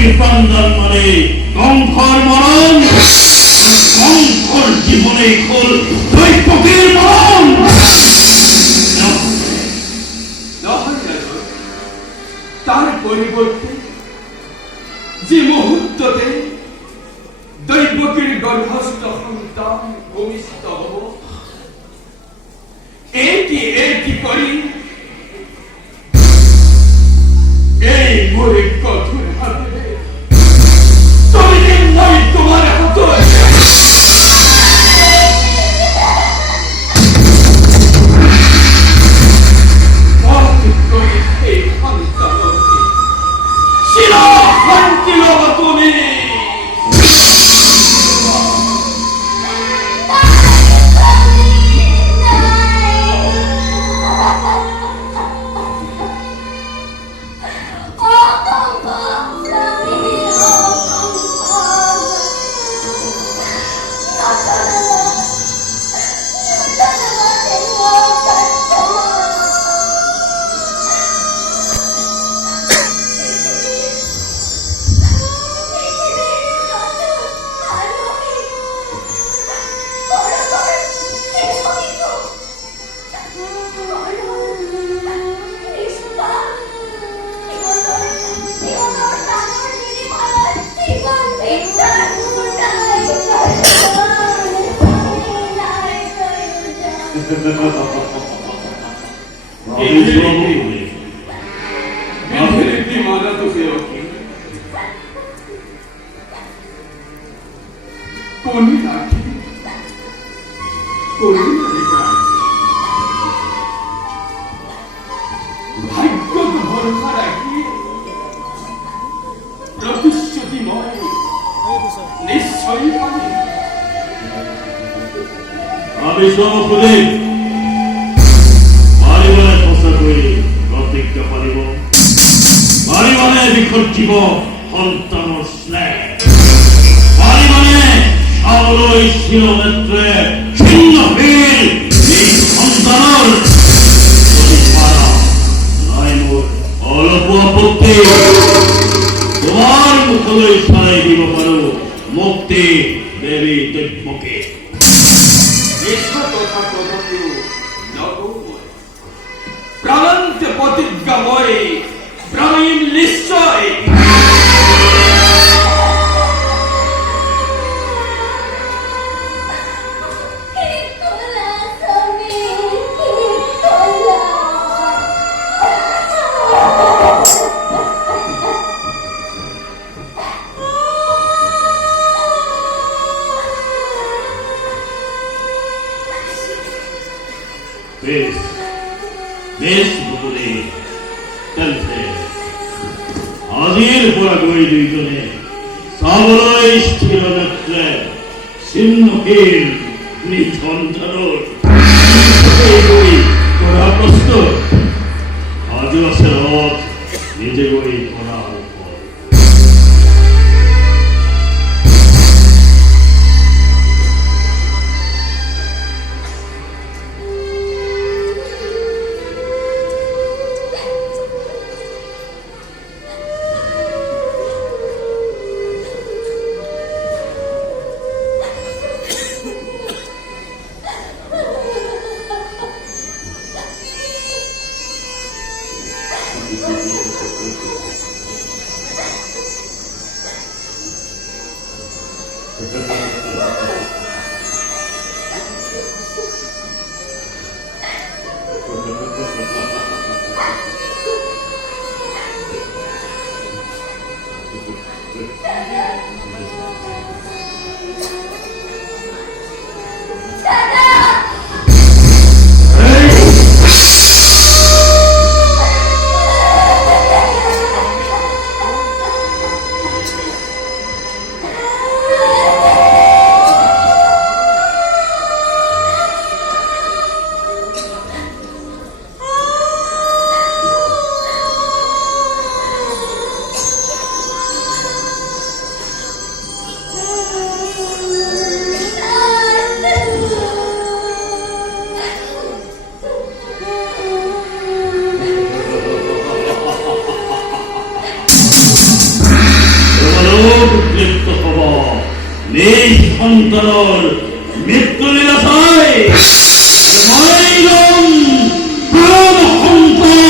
পক্ষীর প্রাণদান মানে কঙ্কর মরণ, কঙ্কর জীবনে খোল দৈত্যকের মরণ। তার পরিবর্তে যে মুহূর্ততে দৈবকীর গর্ভস্থ সন্তান ভূমিষ্ঠ হব, এটি করি এই মোরে কঠোর হাতে তুমি নয় তোমার হাত আমি সর্বপ্রদেশ বাড়িবানে প্রচার করে প্রতিজ্ঞা পালিব, বাড়িবানে বিখর্জিব সন্তানৰ স্নেহ, বাড়িবানে সাবলৈ শিৰনেত্ৰে ছিন্নশীল এই সন্তানৰ নাই মোৰ অলপো আপত্তি। তোমাৰ মুখলৈ চাই দিব পাৰো মুক্তি দেৱী দৈত্যকে। প্রাণান্তে প্রতিজ্ঞাময় প্রাণীন নিশ্চয় আজিৰ পৰা গৈ দুইজনে চাবলৈ স্থিৰ নেত্ৰে ছিন্নশীল নিজ সন্তানৰ কৰা প্ৰস্তুত। আজিও আছে ৰথ নিজে গৈ কৰা নিজ সন্তানৰ মৃত্যু লীলা চাই মাৰিলম প্ৰাণ সন্তান